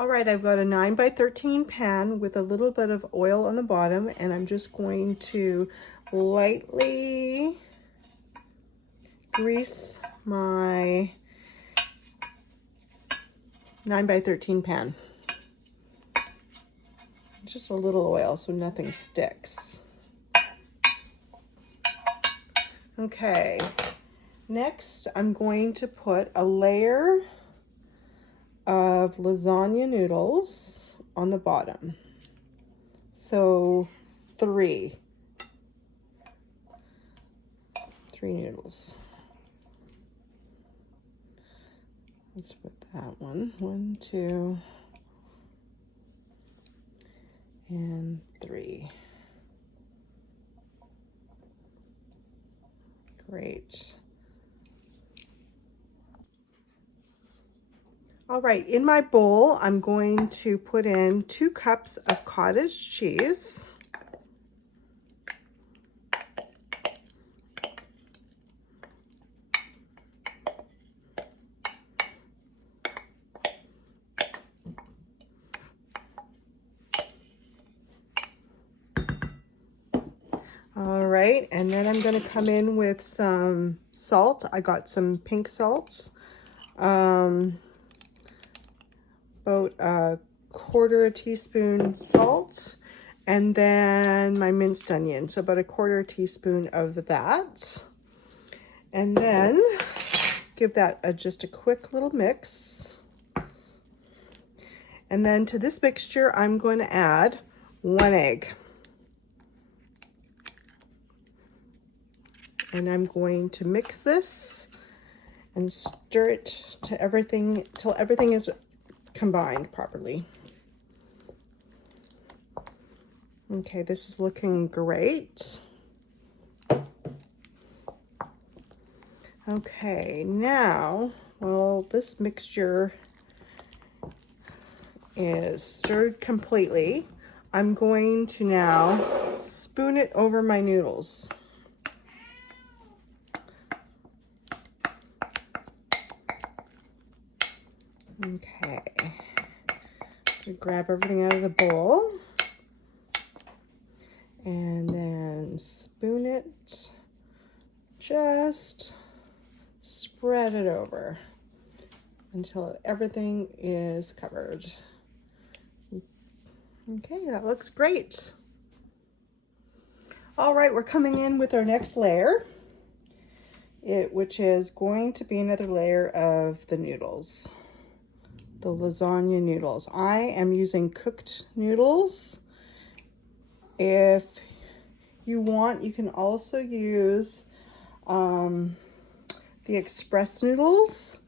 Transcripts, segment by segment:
All right, I've got a 9 by 13 pan with a little bit of oil on the bottom, and I'm just going to lightly grease my 9 by 13 pan. Just a little oil so nothing sticks. Okay, next I'm going to put a layer of lasagna noodles on the bottom. So three noodles. Let's put that one. 1, 2, and 3. Great. All right, in my bowl, I'm going to put in 2 cups of cottage cheese. All right, and then I'm going to come in with some salt. I got some pink salts. About a 1/4 teaspoon salt, and then my minced onion, so about a 1/4 teaspoon of that, and then give that just a quick little mix. And then to this mixture I'm going to add 1 egg, and I'm going to mix this and stir it to everything till everything is combined properly. Okay, this is looking great. Okay, now, well, this mixture is stirred completely. I'm going to now spoon it over my noodles. Okay, grab everything out of the bowl and then spoon it, just spread it over until everything is covered. Okay, that looks great. All right, we're coming in with our next layer, which is going to be another layer of the noodles. The lasagna noodles. I am using cooked noodles. If you want, you can also use the express noodles,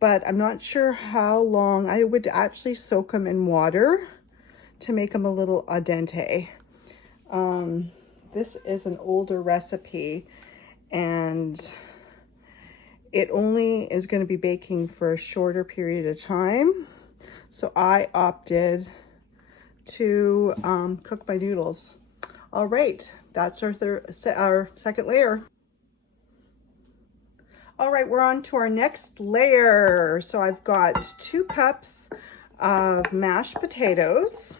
but I'm not sure how long. I would actually soak them in water to make them a little al dente. This is an older recipe, and it only is going to be baking for a shorter period of time. So I opted to cook my noodles. All right, that's our second layer. All right, we're on to our next layer. So I've got 2 cups of mashed potatoes.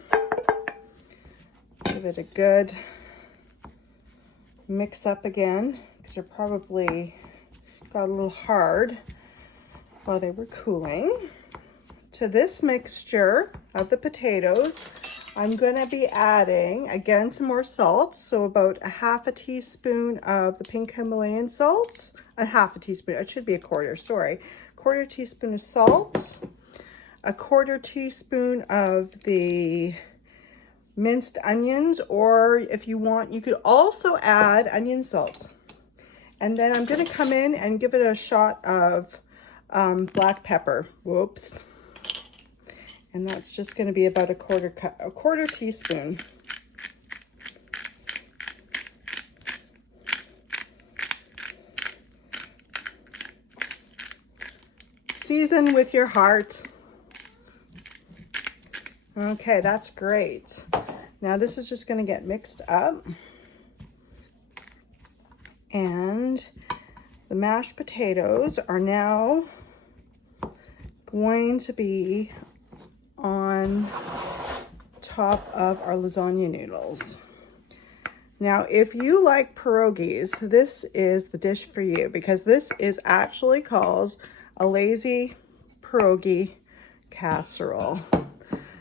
Give it a good mix up again, because they're probably got a little hard while they were cooling. To this mixture of the potatoes, I'm going to be adding again some more salt, so about a 1/2 teaspoon of the pink Himalayan salt, a 1/2 teaspoon, it should be a 1/4, sorry, 1/4 teaspoon of salt, a 1/4 teaspoon of the minced onions, or if you want, you could also add onion salts. And then I'm going to come in and give it a shot of black pepper. Whoops. And that's just going to be about a 1/4 teaspoon. Season with your heart. Okay, that's great. Now this is just going to get mixed up. And the mashed potatoes are now going to be on top of our lasagna noodles. Now, if you like pierogies, this is the dish for you, because this is actually called a Lazy Perogie Casserole.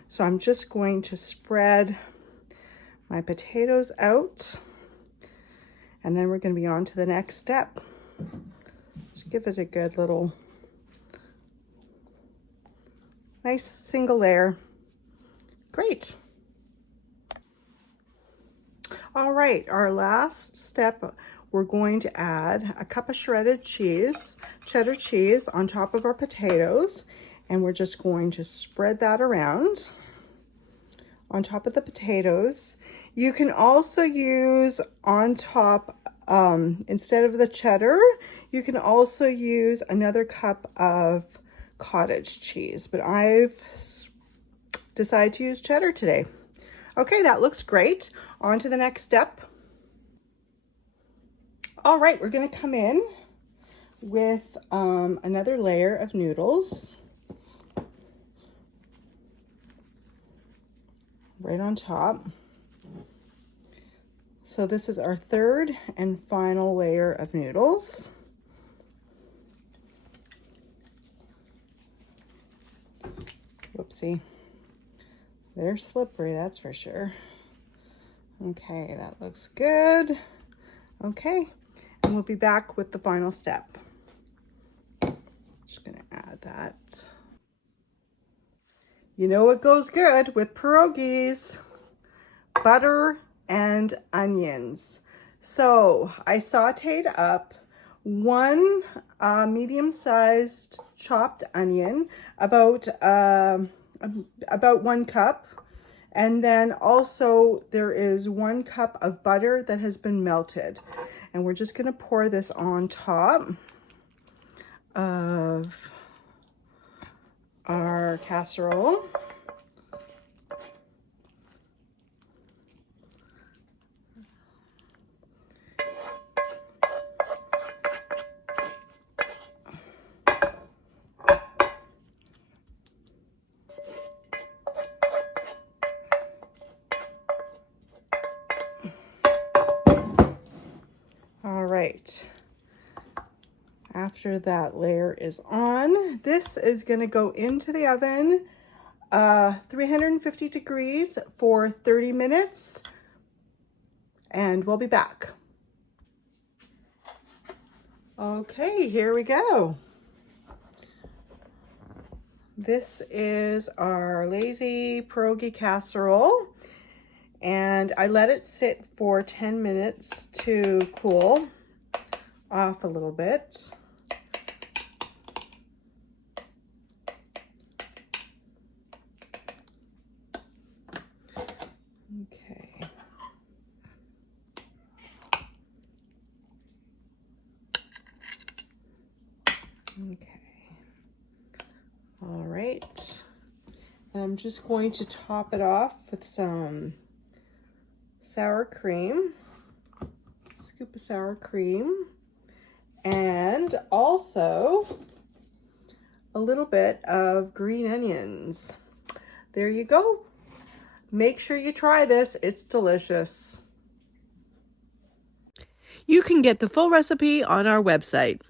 So I'm just going to spread my potatoes out, and then we're going to be on to the next step. Just give it a good little, nice single layer. Great. All right, our last step, we're going to add a cup of shredded cheese, cheddar cheese, on top of our potatoes, and we're just going to spread that around on top of the potatoes. You can also use on top, instead of the cheddar, you can also use another cup of cottage cheese, but I've decided to use cheddar today. Okay, that looks great. On to the next step. All right, we're gonna come in with another layer of noodles right on top. So this is our third and final layer of noodles. Whoopsie. They're slippery, that's for sure. Okay, that looks good. Okay, and we'll be back with the final step. Just gonna add that. You know what goes good with pierogies? Butter and onions. So I sauteed up one medium-sized chopped onion, about 1 cup. And then also there is 1 cup of butter that has been melted. And we're just gonna pour this on top of our casserole. All right, after that layer is on, this is gonna go into the oven, 350 degrees for 30 minutes, and we'll be back. Okay, here we go. This is our Lazy Perogie Casserole, and I let it sit for 10 minutes to cool off a little bit. Okay. Okay. All right. And I'm just going to top it off with some sour cream, scoop of sour cream, and also a little bit of green onions. There you go. Make sure you try this. It's delicious. You can get the full recipe on our website.